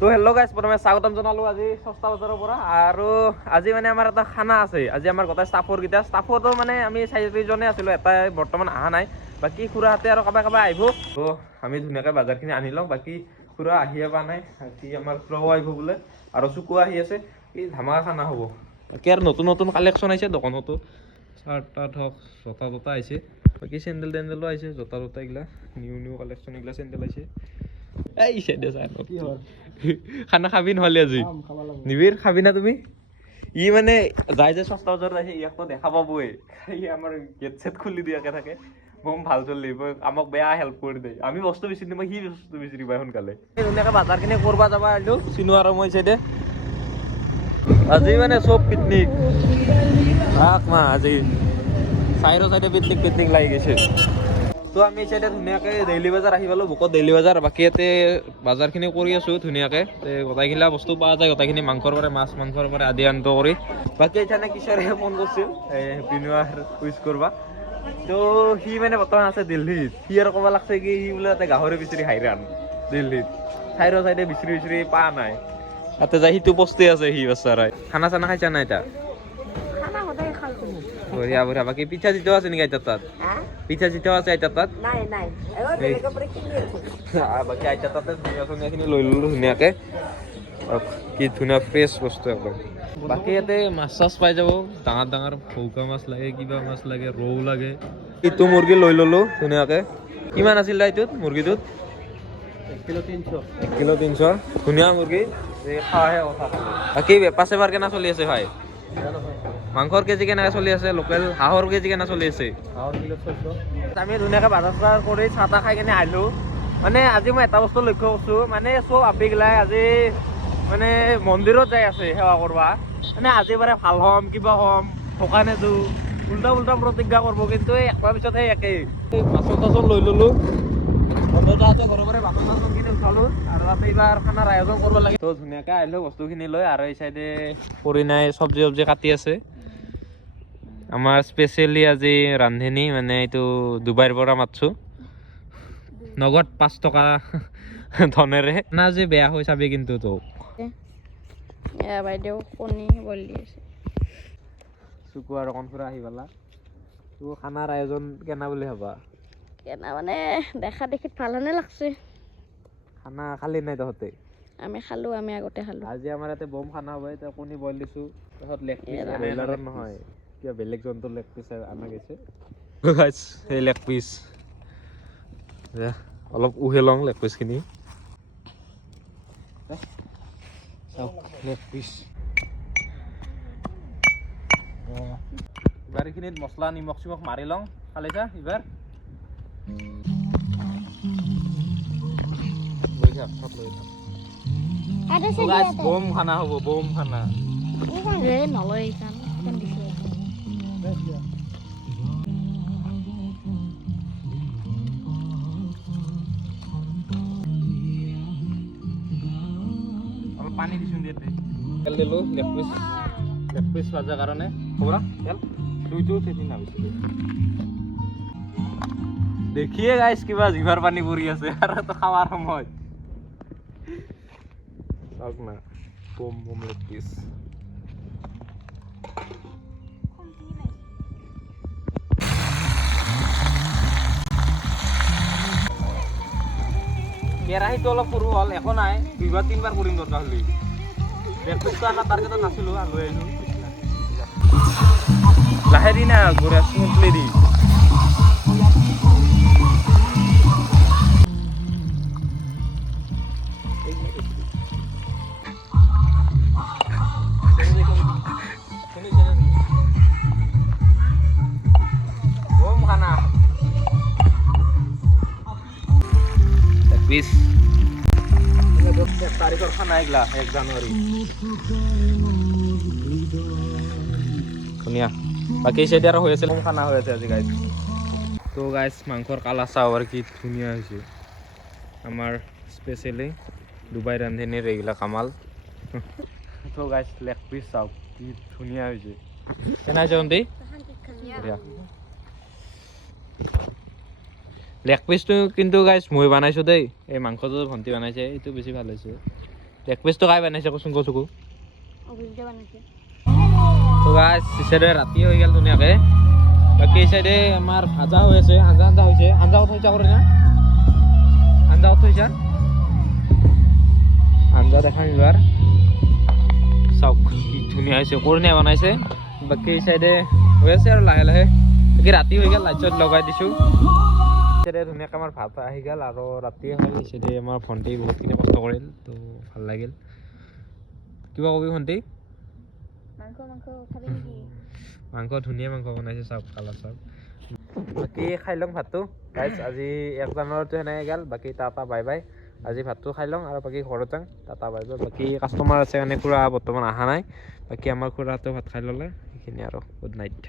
তো hello' guys, প্ৰথমে স্বাগতম জনালোঁ আজি 6টা বজাৰ পৰা। আৰু আজি মানে আমাৰ এটা খানা আছে। আজি আমাৰ গোটেই ষ্টাফৰটো মানে আমি 4জনে আছিলোঁ, এটাই বৰ্তমান অহা নাই। বাকী খুৰাহঁতে আৰু কাবাই আহিব। তো আমি ধুনীয়াকৈ বাজাৰখিনি আনি লওঁ। বাকী খুৰা আহিয়ে পোৱা নাই, বাকী আমাৰ খুৰাও আহিব বোলে আৰু চুকু আহি আছে। এই ধামাকা খানা হ'ব। বাকী আৰু নতুন নতুন কালেকশ্যন আহিছে দোকানতো, চাৰ্ট তাৰ্ট হওক, জোতা জোতা আহিছে। বাকী চেণ্ডেল টেণ্ডেলো আহিছে, জোতা জোতা এইগিলা নিউ কালেকশ্যন, এইগিলা চেণ্ডেল আহিছে। এই চেণ্ডেল চাই খানা খাবি নহ'লে আজি নিবিৰ খাবি না তুমি? ই মানে যাই যে 6টা বজাত আহি ইয়াকতো দেখা পাবই। ই আমাৰ গেট চেট খুলি দিয়াকে থাকে। বম ভাল চলি আমাক বেয়া হেল্প কৰি দিয়ে। আমি বস্তু বিচাৰি দিম, সি বস্তু বিচাৰি পাই সোনকালে। ধুনীয়াকৈ বাজাৰখিনি কৰিব যাব আহিলোঁ চিনু আৰু মই চাইডে। আজি মানে চব পিকনিক আজি চাইডে পিকনিক লাগি গৈছে। তো আমি চাইডে ধুনীয়াকৈ ডেইলি বজাৰ আহি পালোঁ, বুকত ডেইলি বজাৰ। বাকী ইয়াতে বজাৰখিনি কৰি আছোঁ ধুনীয়াকৈ। গোটেইগিলা বস্তু পোৱা যায়, গোটেইখিনি মাংসৰ পৰা মাছ মাংসৰ পৰা আদি আন্ত কৰি। বাকী এইখানে কিশোৰে ফোন কৰিছিল হেপী নিউ ইয়াৰ উইচ কৰিব। তো সি মানে বৰ্তমান আছে দিল্লীত। সি আৰু ক'ব লাগছে কি সি বোলে তাতে গাহৰি বিচাৰি হাইৰাণ দিল্লীত, চাইডে বিচাৰি পোৱা নাই। তাতে যাই সিটো পস্তি আছে সি বেচাৰাই। খানা চানা খাইছা নাই এতিয়া? বঢ়িয়া বঢ়িয়া। বাকী পিঠা চিঠাও আছে নেকি আইতাৰ তাত? পিঠা চিঠাও আছে আইতাৰ তাত? বাকী আইতাৰ তাতে ধুনীয়াখিনি লৈ ল'লোঁ ধুনীয়াকৈ। কি ধুনীয়া ফ্ৰেছ বস্তু একদম। বাকী ইয়াতে মাছ চাছ পাই যাব, ডাঙৰ ভৌকা মাছ লাগে, কিবা মাছ লাগে, ৰৌ লাগে। ইটো মুৰ্গী লৈ ল'লোঁ ধুনীয়াকৈ। কিমান আছিল এইটোত মুৰ্গীটোত? 1 কিলো 300। ধুনীয়া মুৰ্গী, খাৱাহে কথা। বাকী বেপাৰ চেপাৰ কেনে চলি আছে ভাই? মাংসৰ কেজি কেনেকৈ চলি আছে? লোকেল হাঁহৰ কেজি কেনে চলি আছে? আমি ধুনীয়াকৈ বজাৰ চজাৰ কৰি চাহ তাহ খাই কিনে আহিলোঁ। মানে আজি মই এটা বস্তু লক্ষ্য কৰিছোঁ, মানে চব আপিগিলাই আজি মানে মন্দিৰত যাই আছে সেৱা কৰিব। মানে আজি বাৰে ভাল হ'ম, কিবা হ'ম, ঠকা নেদো, উল্টা প্ৰতিজ্ঞা কৰিব। কিন্তু এই একবাৰ পিছত সেই একেই। বাচন চাচন লৈ ল'লোঁ, ঘৰৰ পৰা বাচন চাচন কিনি উঠালোঁ আৰু তাতে এইবাৰ খানাৰ আয়োজন কৰিব লাগে। তো ধুনীয়াকৈ আহিলোঁ বস্তুখিনি লৈ। আৰু এই চাইডে পৰি নাই চব্জি কাটি আছে। আমাৰ স্পেচিয়েলি আজি ৰান্ধনি মানে এইটো ডুবাইৰ পৰা মাতছোঁ, নগদ 5 টকা ধনেৰে না যে বেয়া হৈ চাবি কিন্তু তোক। বাইদেউ কণী বইল দি আছে। চুকু আৰু কনফুৰা আহি পালা। তো খানাৰ আয়োজন কেনা বুলি ভাবা? কেনা মানে দেখা দেখিত ভাল হেনে লাগছে। খানা খালি নাই তহঁতে? আমি খালোঁ, আমি আগতে খালোঁ। আজি আমাৰ ইয়াতে বম খানা হ'ব। এতিয়া কণী বইল দিছোঁ, তাৰপিছত লেগ পিচ, ব্ৰইলাৰৰ নহয় কিবা বেলেগ জন্তুৰ লেগ পিচ অনা গৈছে। সেই লেগ পিচ অলপ উহে লওঁ লেগ পিচখিনি। লেগ পিচ এইবাৰ এইখিনিত মছলা নিমখ চিমখ মাৰি লওঁ। খালিছা এইবাৰ বম খানা হ'ব, বম খানা। অলপ পানী দিছোঁ দিয়াতে। তেল দিলোঁ লেগ পিচ ভাজাৰ কাৰণে। খবৰা তেল দুইটো চেটি নাবিছোঁ। দেখিয়ে গাইছ কিবা জিভাৰ পানী পৰি আছে আৰু খাৱাৰ সময়। চাওক না বম লেগ পিচ। কেৰাহীটো অলপ সৰু হ'ল, একো নাই, 2বাৰ 3বাৰ কৰিম দৰকাৰ হ'লে। লেগ পিচটো আনা টাৰ্গেটত নাছিলোঁ, লৈ আহিলোঁ। লাহেৰি না ঘূৰা স্মুথলি দি। বম খানা 20 তাৰিখৰ খানা এইগিলা 1 জানুৱাৰী। ধুনীয়া। বাকী চাইডে আৰু হৈ আছে খানা হৈ আছে আজি গাইজ। তো গাইজ মাংসৰ কালাৰ চাওঁ আৰু কি ধুনীয়া হৈছে। আমাৰ স্পেচিয়েলি ডুবাই ৰান্ধনীৰ এইগিলা কামাল। তো গাইজ লেগ পিচ চাওক কি ধুনীয়া হৈছে। কেনে হৈছে ভণ্টি? বঢ়িয়া। লেগ পিচটো কিন্তু গাইজ মই বনাইছোঁ দেই। এই মাংসটো ভণ্টি বনাইছে, এইটো বেছি ভাল হৈছে। লেগ পিচটো কাই বনাইছে কচোন কচুকো অভিজিতে বনাইছে তো গাইছ ইচাইডে ৰাতি হৈ গ'ল ধুনীয়াকৈ বাকী এই চাইডে আমাৰ ভাজা হৈ আছে আঞ্জা হৈছে আঞ্জা থৈছা কৰে না আঞ্জা থৈছা আঞ্জা দেখা নিবাৰ চাওক কি ধুনীয়া হৈছে কৰণীয়া বনাইছে বাকী এই চাইডে হৈ আছে আৰু লাহে লাহে বাকী ৰাতি হৈ গ'ল লাইট চাইট লগাই দিছোঁ চাইডে ধুনীয়াকৈ আমাৰ ভাত আহি গ'ল আৰু ৰাতি হ'ল চাইডে আমাৰ ভণ্টি বহুতখিনি কষ্ট কৰিল তো ভাল লাগিল কিবা কবি ভণ্টি মাংস খাবি নেকি মাংস ধুনীয়া মাংস বনাইছে চাওক কালাৰ চাওক বাকী খাই লওঁ ভাতটো গাইজ আজি 1 জানুৱাৰীটো সেনেকৈ গ'ল বাকী টাটা বাই বাই আজি ভাতটো খাই লওঁ আৰু বাকী ঘৰত যাওঁ টাটা বাই বাই বাকী কাষ্টমাৰ আছে কাৰণে খুৰা বৰ্তমান অহা নাই বাকী আমাৰ খুৰাটো ভাত খাই ল'লে সেইখিনি আৰু গুড নাইট